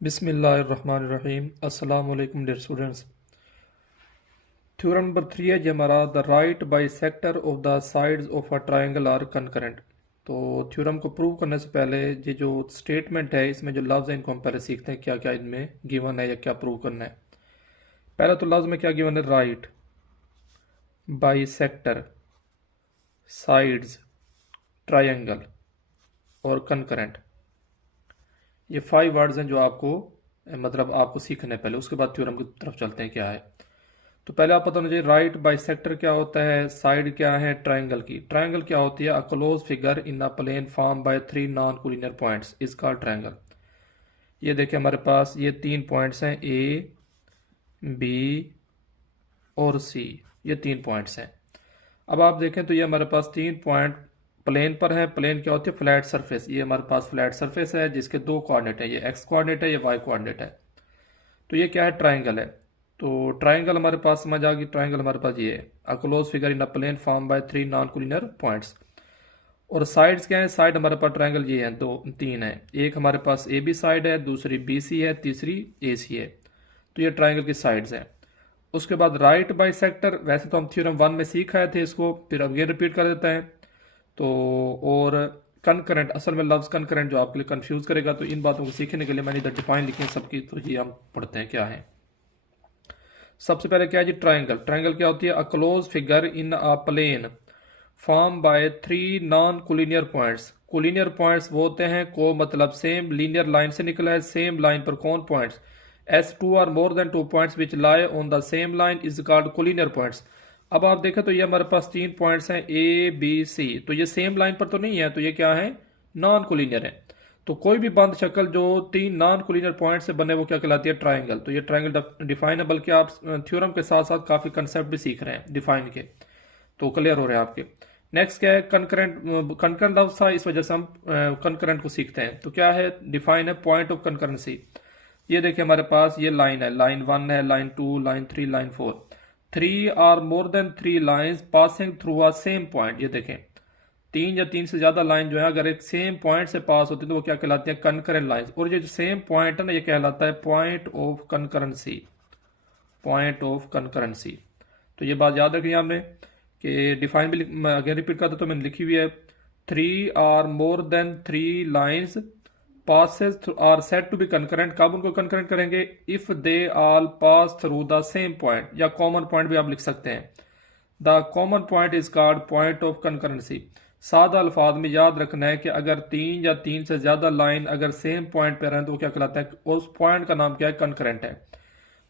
बिस्मिल्लाहिर्रहमानिर्रहीम। अस्सलाम वालेकुम डियर स्टूडेंट्स। थ्योरम नंबर 3 है जी हमारा, the right bisector of the sides of a triangle are concurrent. तो थ्योरम को प्रूव करने से पहले ये जो स्टेटमेंट है इसमें जो लफ्ज़ है इनको हम पहले सीखते हैं क्या क्या इनमें गिवन है या क्या प्रूव करना है। पहला तो लफ्ज़ में क्या गिवन है, right by sector sides triangle और कनकरेंट। ये 5 वर्ड्स हैं जो आपको मतलब आपको सीखने हैं पहले, उसके बाद थ्योरम की तरफ चलते हैं क्या है। तो पहले आप पता होना चाहिए राइट बाइसेक्टर क्या होता है, साइड क्या है, ट्राइंगल की। ट्राइंगल क्या होती है, a close figure in a plane form by 3 non collinear points is called triangle. ये देखिए हमारे पास ये 3 पॉइंट्स हैं, ए बी और सी, ये 3 पॉइंट्स हैं। अब आप देखें तो ये हमारे पास 3 पॉइंट प्लेन पर है। प्लेन क्या होती है, फ्लैट सरफेस। ये हमारे पास फ्लैट सरफेस है जिसके 2 कोऑर्डिनेट है, ये एक्स कोऑर्डिनेट है, ये वाई कोऑर्डिनेट है। तो ये क्या है, ट्राइंगल है। तो ट्राइंगल हमारे पास समझ आ गई। ट्राइंगल हमारे पास ये है, a close figure in a plane form by 3 non collinear points. और साइड्स क्या है, साइड हमारे पास ट्राइंगल ये है, 3 है। एक हमारे पास ए बी साइड है, दूसरी बी सी है, तीसरी ए सी है। तो ये ट्राइंगल की साइड्स हैं। उसके बाद राइट बाई सेक्टर, वैसे तो हम थ्योरम 1 में सीख आए थे इसको, फिर अब ये रिपीट कर देते हैं। तो और कनकरेंट, असल में लफ्ज़ कनकरेंट जो आपके लिए कंफ्यूज करेगा, तो इन बातों को सीखने के लिए मैंने इधर डिफाइन लिखी है सबकी, तो ये हम पढ़ते हैं क्या है। सबसे पहले क्या है जी, ट्राइंगल। ट्राइंगल क्या होती है, a close figure in a plane form by 3 non collinear points. Collinear points वो होते हैं, को मतलब सेम लीनियर लाइन से निकला है, सेम लाइन पर कौन points, as two or more than 2 points which lie on the same line is called collinear points. अब आप देखें तो ये हमारे पास 3 पॉइंट्स हैं, ए बी सी, तो ये सेम लाइन पर तो नहीं है, तो ये क्या है, नॉन कोलिनियर है। तो कोई भी बंद शक्ल जो 3 नॉन कोलिनियर पॉइंट से बने वो क्या कहलाती है, ट्राइंगल। तो ये ट्राइंगल डिफाइन है, बल्कि आप थ्योरम के साथ साथ काफी कंसेप्ट भी सीख रहे हैं डिफाइन के, तो क्लियर हो रहे हैं आपके। नेक्स्ट क्या है, कनकरेंट। कनकरेंट लफ्ज था, इस वजह से हम कनकरेंट को सीखते हैं। तो क्या है, डिफाइन है पॉइंट ऑफ कनकरेंसी। ये देखिए हमारे पास ये लाइन है, लाइन 1 है, line 2, line 3, line 4। 3 or more than 3 lines passing through a same point. ये देखें 3 या 3 से ज्यादा लाइन जो है अगर एक सेम पॉइंट से पास होती है तो वो क्या कहलाती है, कनकरेंट लाइंस। और ये जो सेम पॉइंट है ना, ये कहलाता है point of concurrency, point of concurrency. तो ये बात याद रखनी है आपने कि डिफाइन भी अगेन रिपीट करता तो मैंने लिखी हुई है, 3 or more than 3 lines passes are set to be concurrent। कब उनको concurrent करेंगे, if they all pass through the same point, या कॉमन पॉइंट भी आप लिख सकते हैं। The common point is called point of concurrency. सादा अल्फाज में याद रखना है कि अगर 3 या 3 से ज्यादा लाइन अगर सेम पॉइंट पे रहें तो वो क्या कहलाता है, उस पॉइंट का नाम क्या है, कंकरेंट है।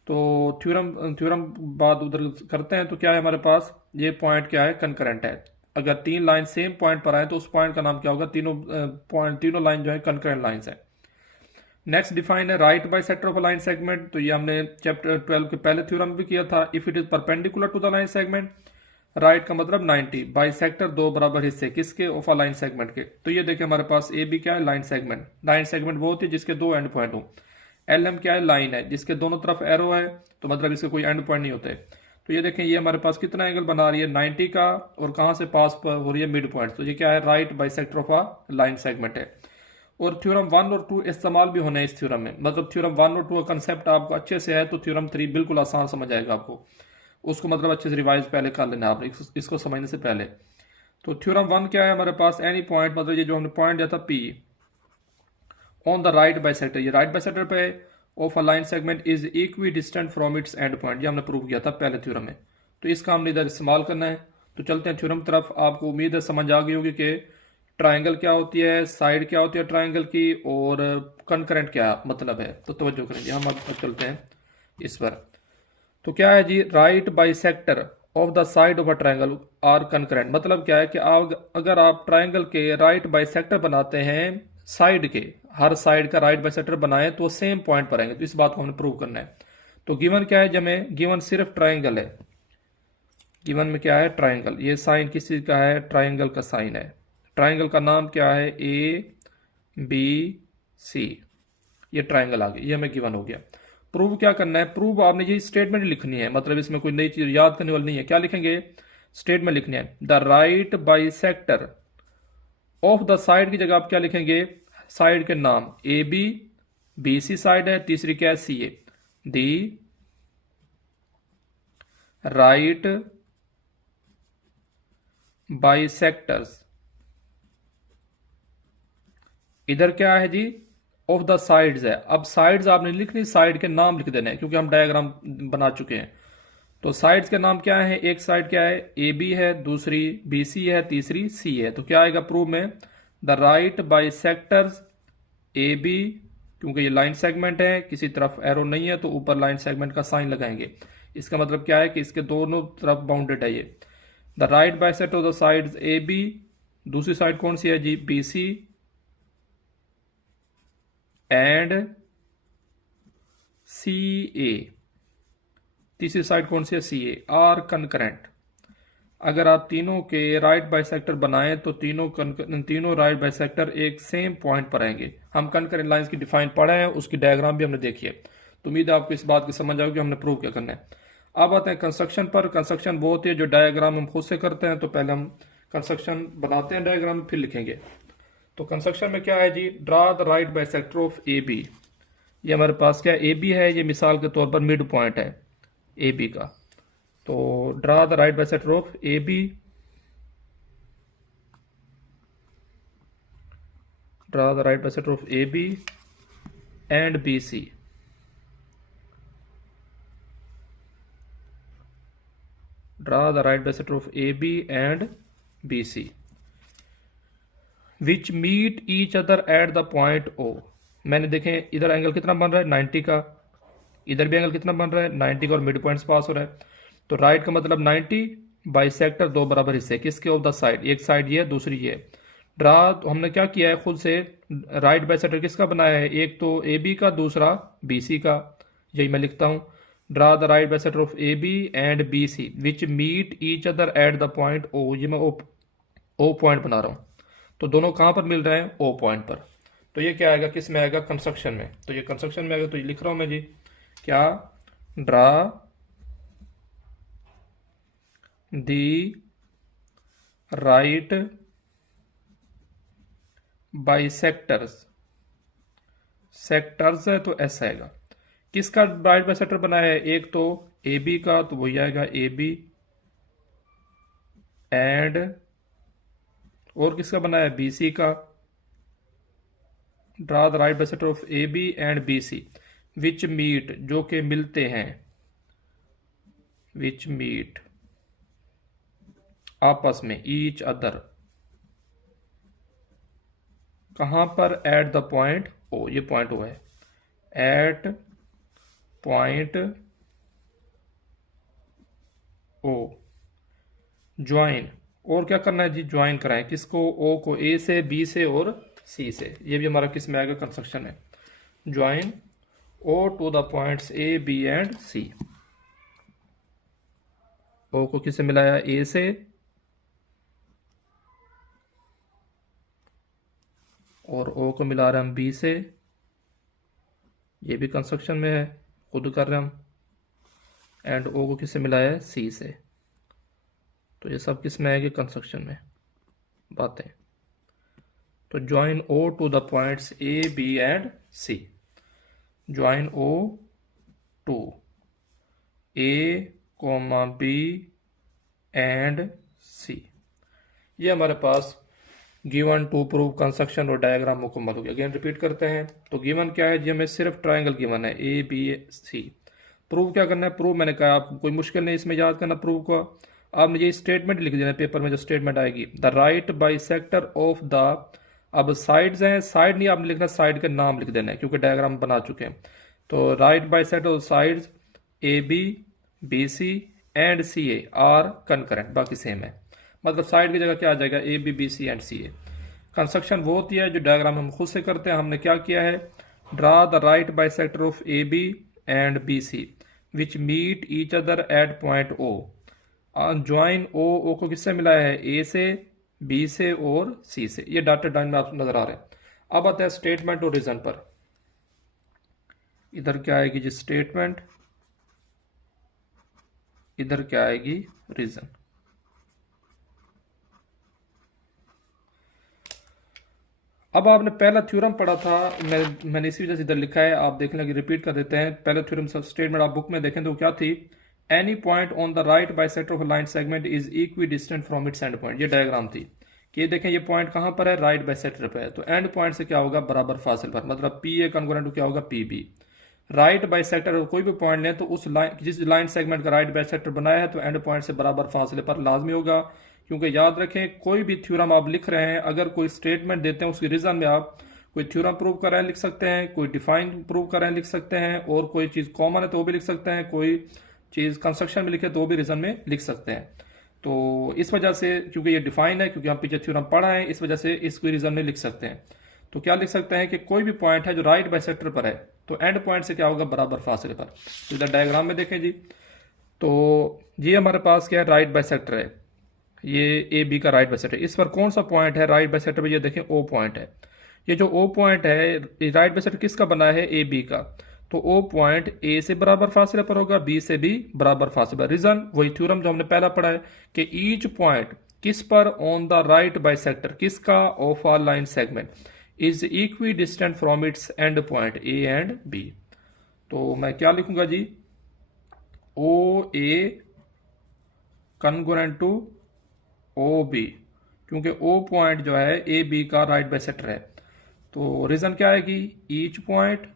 तो थ्योरम थ्योरम बात उधर करते हैं, तो क्या है हमारे पास, ये पॉइंट क्या है, कंकरेंट है। अगर 3 लाइन सेम पॉइंट पर आए तो उस पॉइंट का नाम क्या होगा, तीनों लाइन जो है कंकरेंट लाइंस है। नेक्स्ट डिफाइन है right bisector of a line segment. तो ये हमने चैप्टर 12 के पहले थ्योरम भी किया था। If it is perpendicular to the line segment, right का मतलब 90, बाई सेक्टर 2 बराबर हिस्से किसके, ऑफ अ लाइन सेगमेंट के। तो ये देखिए हमारे पास ए बी क्या है, लाइन सेगमेंट। लाइन सेगमेंट वो होती है जिसके 2 एंड पॉइंट हो। एल एम क्या है, लाइन है जिसके दोनों तरफ एरो है, तो मतलब इसके कोई एंड पॉइंट नहीं होते। तो ये देखें ये हमारे पास कितना एंगल बना रही है, 90 का, और कहां से पास पर हो रही है, मिड पॉइंट। तो ये क्या है, right bisector of a line segment है। और थ्योरम 1 और 2 इस्तेमाल भी होने इस थ्योरम में, मतलब थ्योरम 1 और 2 का कंसेप्ट आपको अच्छे से है तो थ्योरम 3 बिल्कुल आसान समझ आएगा आपको। उसको मतलब अच्छे से रिवाइज पहले कर लेना आपने इसको समझने से पहले। तो थ्योरम 1 क्या है हमारे पास, एनी पॉइंट, मतलब ये जो हमने पॉइंट दिया था P on the right bisector, ये राइट बाइसेक्टर पे of a line segment is equidistant from its end point. ये हमने प्रूव किया था पहले थ्योरम में। तो इसका हमने इधर इस्तेमाल करना है। तो चलते हैं थ्योरम तरफ। आपको उम्मीद है समझ आ गई होगी कि ट्राइंगल क्या होती है, साइड क्या होती है ट्राइंगल की, और कंकरेंट क्या मतलब है। तो तवज्जो करेंगे, हम अब चलते हैं इस पर। तो क्या है जी, right bisector of the side of a triangle are concurrent. मतलब क्या है कि अगर आप ट्राइंगल के राइट बाइसेक्टर बनाते हैं, साइड के हर साइड का राइट बाइसेक्टर बनाए तो सेम पॉइंट पर आएंगे। तो इस बात को हमने प्रूव करना है। तो गिवन क्या है, जब गिवन सिर्फ ट्राइंगल है, गिवन में क्या है, ट्राइंगल। ये साइन किस चीज का है, ट्राइंगल का साइन है। ट्राइंगल का नाम क्या है, ए बी सी, ये ट्राइंगल आ गया, ये हमें गिवन हो गया। प्रूव क्या करना है, प्रूव आपने ये स्टेटमेंट लिखनी है, मतलब इसमें कोई नई चीज याद करने वाली नहीं है। क्या लिखेंगे, स्टेटमेंट लिखनी है, the right bisector of the side की जगह आप क्या लिखेंगे, साइड के नाम ए बी BC साइड है, तीसरी क्या है CA। दी राइट बाइसेक्टर्स, इधर क्या है जी, ऑफ द साइड्स है। अब साइड्स आपने लिखनी, साइड के नाम लिख देने हैं क्योंकि हम डायग्राम बना चुके हैं। तो साइड्स के नाम क्या है, एक साइड क्या है ए बी है, दूसरी बी सी है, तीसरी सी है। तो क्या आएगा प्रूफ में, the right bisectors A B, क्योंकि ये लाइन सेगमेंट है, किसी तरफ एरो नहीं है तो ऊपर लाइन सेगमेंट का साइन लगाएंगे। इसका मतलब क्या है कि इसके दोनों तरफ बाउंडेड है ये। The right bisector of the sides A B, दूसरी साइड कौन सी है जी, बी सी एंड सी ए, तीसरी साइड कौन सी है सी ए, आर कनकरेंट। अगर आप तीनों के राइट बाइसेक्टर बनाएं तो तीनों राइट बाइसेक्टर एक सेम पॉइंट पर आएंगे। हम कनकरेंट लाइंस की डिफाइन पढ़े हैं, उसकी डायग्राम भी हमने देखी है, तो उम्मीद है आपको इस बात की समझ आओगी हमने प्रूव क्या करना है। अब आते हैं कंस्ट्रक्शन पर। कंस्ट्रक्शन वो होती है जो डायग्राम हम खुद से करते हैं। तो पहले हम कंस्ट्रक्शन बनाते हैं डायग्राम, फिर लिखेंगे। तो कंस्ट्रक्शन में क्या है जी, draw the right bisector of A B. ये हमारे पास क्या ए बी है, ये मिसाल के तौर पर मिड पॉइंट है ए बी का। तो draw the right bisector of A B, draw the right bisector of A B and B C. Draw the right bisector of A B and B C which meet each other at the point O. मैंने देखें इधर angle कितना बन रहा है 90 का, इधर भी एंगल कितना बन रहा है 90 का, और मिड पॉइंट्स पास हो रहा है। तो राइट का मतलब 90, बाइसेक्टर दो बराबर हिस्से किसके, ऑफ द साइड, एक साइड ये दूसरी ये। ड्रा, तो हमने क्या किया है खुद से, राइट बाइसेक्टर किसका बनाया है, एक तो ए बी का, दूसरा बी सी का। यही मैं लिखता हूं, draw the right bisector of A B and B C which meet each other at the point O. ये मैं ओ पॉइंट बना रहा हूं। तो दोनों कहां पर मिल रहे हैं, ओ पॉइंट पर। तो ये क्या आएगा, किस में आएगा, कंस्ट्रक्शन में। तो ये कंस्ट्रक्शन में आएगा, तो ये लिख रहा हूं मैं जी, क्या, ड्रा दी राइट बाइसेक्टर्स, सेक्टर्स है तो एस आएगा। किसका राइट बाइसेक्टर बनाया है, एक तो ए बी का, तो वही आएगा ए बी एंड, और किसका बनाया है बी सी का। Draw the right bisector of A B and B C which meet, जो के मिलते हैं, विच मीट आपस में, ईच अदर कहां पर, एट द पॉइंट ओ, ये पॉइंट ओ है, एट पॉइंट ओ ज्वाइन। और क्या करना है जी, ज्वाइन कराएं किसको, ओ को ए से, बी से और सी से। ये भी हमारा किस में आएगा, कंस्ट्रक्शन है। Join O to the points A B and C. O को किससे मिलाया, ए से, और ओ को मिला रहे हम बी से। ये भी कंस्ट्रक्शन में है, खुद कर रहे हम। एंड ओ को किससे मिलाया है, सी से। तो ये सब किस में आएगी, कंस्ट्रक्शन में बातें। तो join O to the points A B and C. Join O to A comma B and C. ये हमारे पास गिवन टू प्रूव कंस्ट्रक्शन और डायग्राम मुकम्मल हो गया। अगेन रिपीट करते हैं। तो गिवन क्या है जी, हमें सिर्फ ट्रायंगल गिवन है ए बी सी। प्रूव क्या करना है, प्रूव मैंने कहा आपको कोई मुश्किल नहीं इसमें याद करना प्रूव को। आपने ये स्टेटमेंट लिख देना पेपर में, जो स्टेटमेंट आएगी, the right bisector of the, अब साइड्स हैं, साइड नहीं आपने लिखना, साइड के नाम लिख देना है क्योंकि डायग्राम बना चुके हैं। तो right bisector of sides A B, B C and C A are concurrent, बाकी सेम है। मतलब साइड की जगह क्या आ जाएगा, A B B C and C A. Construction वो होती है जो डायग्राम हम खुद से करते हैं। हमने क्या किया है, draw the right bisector of A B and B C which meet each other at point O. Join O को किससे मिलाया है, ए से, बी से और सी से। ये डॉटेड लाइन में आपको नजर आ रहे हैं। अब आता है स्टेटमेंट और रीजन पर। इधर क्या आएगी जी, स्टेटमेंट, इधर क्या आएगी, रीजन। अब आपने पहला थ्योरम पढ़ा था, मैंने इसी वजह से इधर लिखा है, आप देख लें कि रिपीट कर देते हैं। पहला थ्योरम स्टेटमेंट आप बुक में देखें तो क्या थी, any point on the right bisector of a line segment is equidistant from its end point. ये डायग्राम थी कि ये देखें ये पॉइंट कहाँ पर है, राइट बाइसेक्टर पे है, तो एंड पॉइंट से क्या होगा, बराबर फासिल पर, मतलब पी ए कॉन्ग्रुएंट टू क्या होगा, पी बी। राइट बाइसेक्टर कोई भी पॉइंट लें तो उस लाइन, जिस लाइन सेगमेंट का राइट बाइसेक्टर बनाया है तो एंड पॉइंट से बराबर फासले पर लाजमी होगा। क्योंकि याद रखें कोई भी थ्योरम आप लिख रहे हैं, अगर कोई स्टेटमेंट देते हैं उसकी रीजन में आप कोई थ्योरम प्रूव कर रहे हैं लिख सकते हैं, कोई डिफाइन प्रूव कर रहे हैं लिख सकते हैं, और कोई चीज कॉमन है तो वो भी लिख सकते हैं, कोई चीज कंस्ट्रक्शन में लिखे तो वो भी रीजन में लिख सकते हैं। तो इस वजह से, क्योंकि ये डिफाइन है, क्योंकि हम पीछे थ्योरम पढ़ा है, इस वजह से इसको रीजन में लिख सकते हैं। तो क्या लिख सकते हैं कि कोई भी पॉइंट है जो राइट बाइसेक्टर पर है तो एंड पॉइंट से क्या होगा, बराबर फासले पर। तो इधर डायग्राम में देखें जी, तो ये हमारे पास क्या है, राइट बाइसेक्टर है, ये ए बी का राइट बाइसेक्टर। इस पर कौन सा पॉइंट है राइट बाइसेक्टर पर, ये देखें ओ पॉइंट है। ये जो ओ पॉइंट है राइट बाइसेक्टर किसका बना है, ए बी का। तो ओ पॉइंट ए से बराबर फासले पर होगा, बी से भी बराबर फासले पर। रीजन वही थ्योरम जो हमने पहला पढ़ा है कि ईच पॉइंट किस पर, ऑन द राइट बाइसेक्टर किसका, of a line segment is equidistant from its end point A and B. तो मैं क्या लिखूंगा जी, O A congruent to O B, क्योंकि ओ पॉइंट जो है ए बी का राइट बाइसेक्टर है। तो रीजन क्या है कि ईच पॉइंट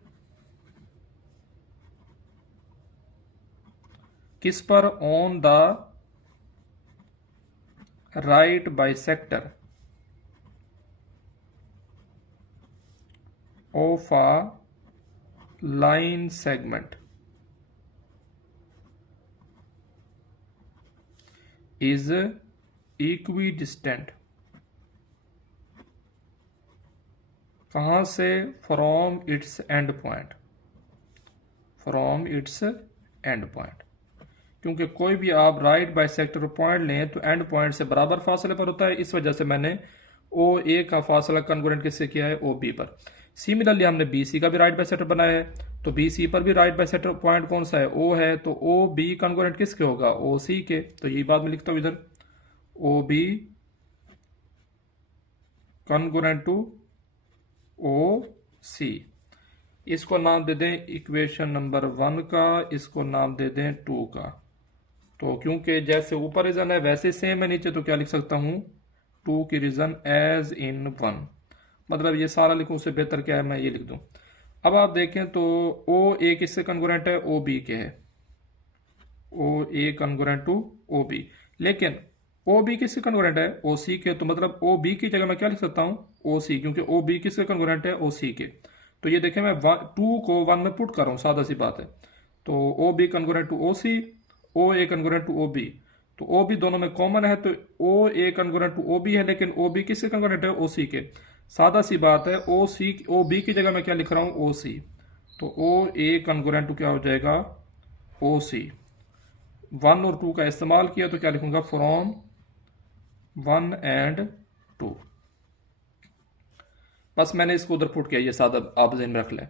किस पर, on the right bisector of a line segment is equidistant, कहां से, from its end point, from its end point. क्योंकि कोई भी आप राइट बाइसेक्टर पॉइंट लें तो एंड पॉइंट से बराबर फासले पर होता है, इस वजह से मैंने ओ ए का फासला कॉन्ग्रुएंट किससे किया है, ओ बी पर। सिमिलरली हमने बी सी का भी राइट बाइसेक्टर बनाया है, तो बी सी पर भी राइट बाइसेक्टर पॉइंट कौन सा है, ओ है, तो ओ बी कॉन्ग्रुएंट किसके होगा, ओ सी के। तो यही बात मैं लिखता हूं इधर, O B congruent to O C. इसको नाम दे दें इक्वेशन नंबर 1 का, इसको नाम दे दें 2 का। तो क्योंकि जैसे ऊपर रीजन है वैसे सेम है नीचे, तो क्या लिख सकता हूं, 2 की रीजन एज इन 1, मतलब ये सारा लिखूं उससे बेहतर क्या है मैं ये लिख दूं। अब आप देखें तो ओ ए किससे कॉन्ग्रुएंट है, ओ बी के है, ओ A congruent to O B. लेकिन ओ बी किससे कॉन्ग्रुएंट है, ओ सी के, तो मतलब ओ बी की जगह मैं क्या लिख सकता हूं, ओ सी, क्योंकि ओ बी किससे कॉन्ग्रुएंट है, ओ सी के। तो ये देखें मैं 2 को 1 में पुट कर रहा हूं, सादा सी बात है। तो O B congruent to O C, O A congruent to O B, तो ओ बी दोनों में कॉमन है, तो O A congruent to O B है, लेकिन ओ बी किससे कॉन्ग्रुएंट है, ओ सी के। सादा सी बात है, ओ सी ओ बी की जगह मैं क्या लिख रहा हूं, ओ सी, तो ओ ए कॉन्ग्रुएंट टू क्या हो जाएगा, ओ सी। 1 और 2 का इस्तेमाल किया तो क्या लिखूंगा, फ्रॉम 1 एंड 2। बस मैंने इसको उधर पुट किया, ये सादा आप ज़हन में रख लें।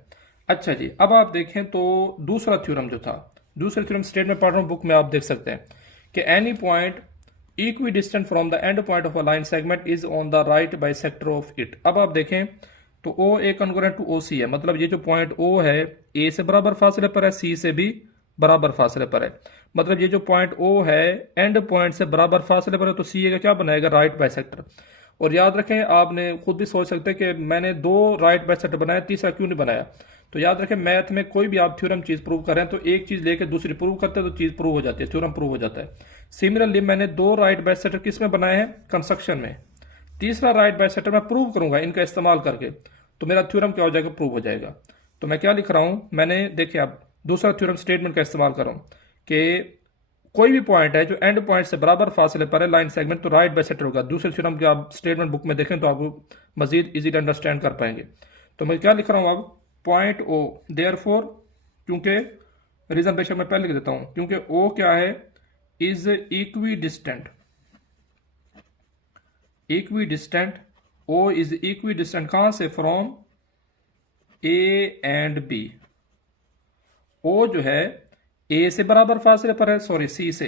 अच्छा जी, अब आप देखें तो दूसरा थ्योरम जो था, दूसरे थ्योरम स्टेट में पढ़ रहा हूं, बुक में आप देख सकते हैं कि any point equi distant from the end point of a line segment is on the right bisector of it. अब आप देखें तो O A congruent to O सी है, मतलब ये जो पॉइंट ओ है ए से बराबर फासले पर है, सी से भी बराबर फासले पर है, मतलब ये जो पॉइंट ओ है एंड पॉइंट से बराबर फासले पर है, तो सी ए का क्या बनाएगा, राइट बाइसेक्टर। और याद रखें, आपने खुद भी सोच सकते हैं कि मैंने 2 राइट बाइसेक्टर बनाया, तीसरा क्यों नहीं बनाया। तो याद रखें मैथ में कोई भी आप थ्योरम चीज प्रूव कर रहे हैं तो एक चीज लेकर दूसरी प्रूव करते हैं तो चीज प्रूव हो जाती है, थ्योरम प्रूव हो जाता है। सिमिलरली मैंने 2 राइट बाइसेक्टर किस में बनाए हैं, कंस्ट्रक्शन में। तीसरा राइट बाइसेक्टर मैं प्रूव करूंगा इनका इस्तेमाल करके, तो मेरा थ्योरम क्या हो जाएगा, प्रूव हो जाएगा। तो मैं क्या लिख रहा हूं, मैंने देखिए आप दूसरा थ्योरम स्टेटमेंट का इस्तेमाल कर रहा हूं कि कोई भी पॉइंट है जो एंड पॉइंट से बराबर फासले पर है लाइन सेगमेंट, तो राइट बाइसेक्टर होगा। दूसरे थ्योरम के आप स्टेटमेंट बुक में देखें तो आप मजीद इजीली अंडरस्टैंड कर पाएंगे। तो मैं क्या लिख रहा हूं अब, पॉइंट ओ, देयरफॉर, क्योंकि रीजन बेशक मैं पहले लिख देता हूं, क्योंकि ओ क्या है, is equidistant, equidistant, O is equidistant कहां से, from A and B. O जो है ए से बराबर फासले पर है, सॉरी सी से,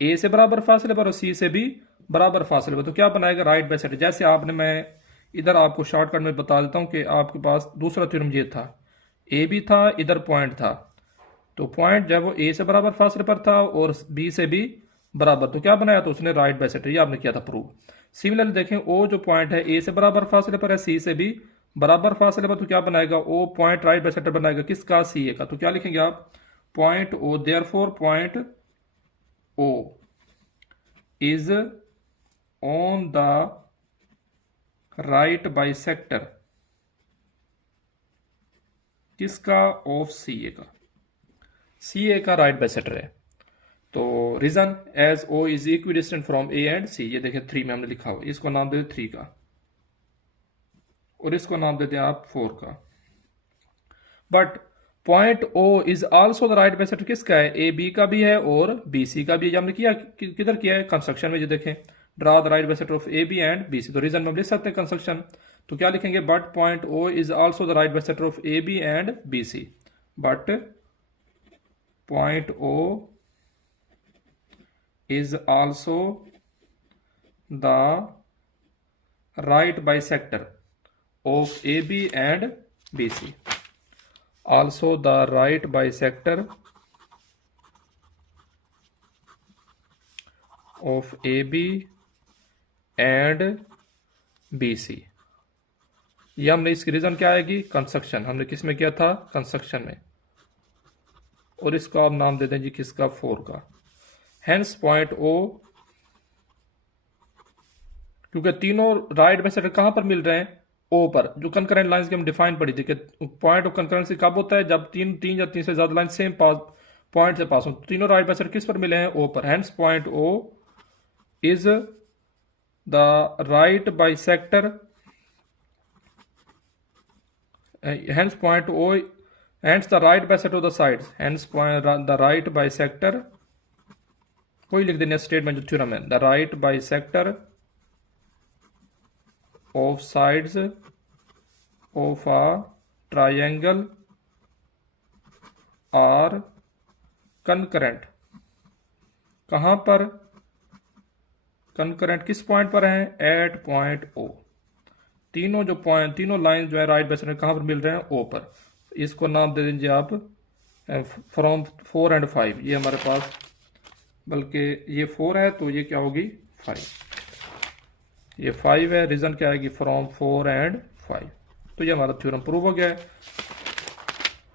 ए से बराबर फासले पर और सी से भी बराबर फासले पर, तो क्या बनाएगा, राइट बाइसेक्टर। जैसे आपने मैं इधर आपको शॉर्टकट में बता देता हूँ कि आपके पास दूसरा थ्योरम ये था, ए भी था, इधर पॉइंट था, तो पॉइंट जब वो ए से बराबर फासले पर था और बी से भी बराबर, तो क्या बनाया, तो उसने राइट बाइसेक्टर, ये आपने किया था प्रूव। सिमिलरली देखें, ओ जो पॉइंट है ए से बराबर फासले पर है, सी से भी बराबर फासले पर, तो क्या बनाएगा, ओ पॉइंट राइट बाइसेक्टर बनाएगा किसका, सी ए का। तो क्या लिखेंगे आप, point O, therefore point O is on the right bisector किसका, ऑफ सी ए का, सी ए का राइट बाइसेक्टर है। तो reason as O is equidistant from A and C, ये देखें 3 में हमने लिखा हुआ, इसको नाम दे 3 का और इसको नाम देते हैं आप 4 का। But point O is also the right bisector किसका है, ए बी का भी है और बी सी का भी है। हमने किया किधर किया है, कंस्ट्रक्शन में, जो देखें, draw the right bisector of A B and B C, तो रीजन में हम लिख सकते हैं कंस्ट्रक्शन। तो क्या लिखेंगे, but point O is also the right bisector of A B and B C, but point O is also the right bisector of AB and BC. Also the right bisector of AB and BC. ये हमने इसकी reason क्या आएगी, construction, हमने किस में किया था, कंस्ट्रक्शन में, और इसको आप नाम दे दें जी किसका, 4 का। हेंस पॉइंट ओ, क्योंकि तीनों राइट बाइसेक्टर कहां पर मिल रहे हैं, ओ पर, जो कंकरेंट लाइंस की हम डिफाइन पढ़ी थी कि पॉइंट ऑफ कंकरेंसी कब होता है, जब तीन या तीन से ज्यादा लाइन सेम पॉइंट से पास हो। तीनों राइट बाइसेक्टर किस पर मिले हैं, ओ पर। Hence point O is the right bisector, hence point O, hence the right bisector of the sides, hence the right bisector, कोई लिख देने स्टेटमेंट जो थ्योरम है, the right bisector of sides of a triangle are concurrent, कहां पर, concurrent किस point पर है, एट पॉइंट ओ। तीनों जो पॉइंट, तीनों लाइन जो है राइट बाइसेक्टर कहां पर मिल रहे हैं, ओ पर। इसको नाम दे दीजिए आप फ्रॉम 4 एंड 5, ये हमारे पास, बल्कि ये 4 है तो ये क्या होगी, 5, ये 5 है, रीजन क्या आएगी, फ्रॉम 4 एंड 5। तो ये हमारा थ्योरम प्रूव हो गया है।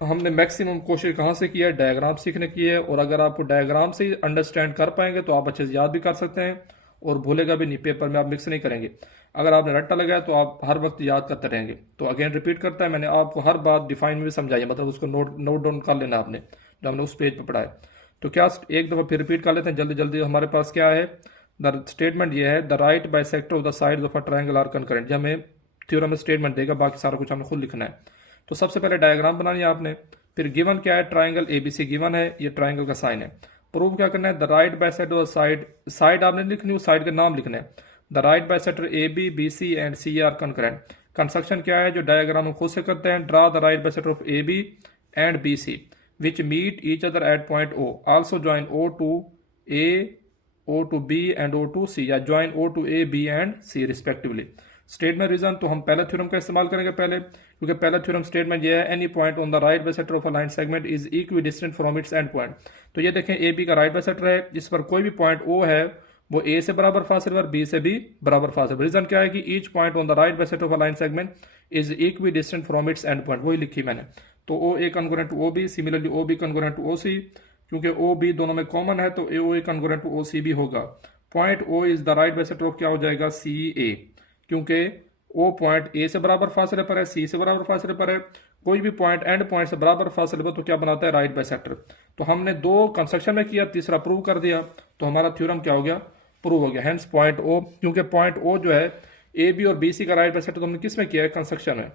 हमने मैक्सिमम कोशिश कहाँ से की है, डायग्राम सीखने की है, और अगर आपको डायग्राम से अंडरस्टैंड कर पाएंगे तो आप अच्छे से याद भी कर सकते हैं और भूलेगा भी नहीं, पेपर में आप मिक्स नहीं करेंगे। अगर आपने रट्टा लगाया तो आप हर वक्त याद करते रहेंगे। तो अगेन रिपीट करता है, मैंने आपको हर बात डिफाइन में भी समझाई, मतलब उसको नोट डाउन कर लेना आपने, जो हमने उस पेज पर पढ़ा है। तो क्या एक दफा फिर रिपीट कर लेते हैं जल्दी जल्दी। हमारे पास क्या है, द स्टेटमेंट ये है, the right bisector of the sides of a triangle are concurrent. ये हमें थ्योरम में स्टेटमेंट देगा, बाकी सारा कुछ हमें खुद लिखना है। तो सबसे पहले डायग्राम बनानी है आपने, फिर गिवन क्या है, ट्रायंगल एबीसी गिवन है, ये ट्रायंगल का साइन है। प्रूव क्या करना है, the right bisector of side, side आपने लिखनी है, साइड का नाम लिखना है, the right bisector A B B C and C are concurrent. Construction क्या है, जो डायग्राम हम खुद से करते हैं, draw the right bisector of A B and B C which meet each other at point O. Also join O to A, O to B and O to C, या join O to A, B and C respectively. Statement reason, तो हम पहला theorem का इस्तेमाल करेंगे पहले, क्योंकि पहला थ्योरम स्टेटमेंट ये है, any point on the right bisector of a line segment is equidistant from its end point. तो ये देखें, ए बी का राइट बाइसेक्टर है, जिस पर कोई भी पॉइंट O है वो ए से बराबर फासले पर, बी से भी बराबर फासले पर। रीजन क्या है कि each point on the right bisector of a line segment is equidistant from its end point, वही लिखी मैंने। तो O A congruent to O B, similarly O B congruent to O C, क्योंकि ओ बी दोनों में common है तो O A congruent to O C भी होगा। Point O is the right bisector of क्या हो जाएगा, सी ए, क्योंकि ओ पॉइंट ए से बराबर फासले पर है, सी से बराबर फासले पर है, कोई भी पॉइंट एंड पॉइंट से बराबर फासले पर, तो क्या बनाता है, राइट बाइसेक्टर। तो हमने 2 कंस्ट्रक्शन में किया, तीसरा प्रूव कर दिया, तो हमारा थ्योरम क्या हो गया, प्रूव हो गया। हेंस पॉइंट ओ, क्योंकि पॉइंट ओ जो है ए बी और बी सी का राइट बाइसेक्टर तो हमने किस में किया है, कंस्ट्रक्शन में।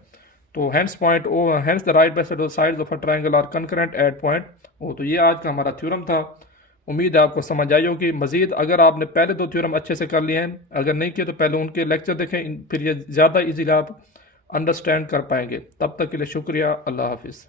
तो hence point O, hence the right bisector of sides of a triangle are concurrent at point O. तो ये आज का हमारा थ्योरम था। उम्मीद है आपको समझ आई होगी। मजीद अगर आपने पहले 2 थ्योरम अच्छे से कर लिए हैं, अगर नहीं किए तो पहले उनके लेक्चर देखें, फिर ये ज़्यादा इजीली आप अंडरस्टैंड कर पाएंगे। तब तक के लिए शुक्रिया, अल्लाह हाफिज़।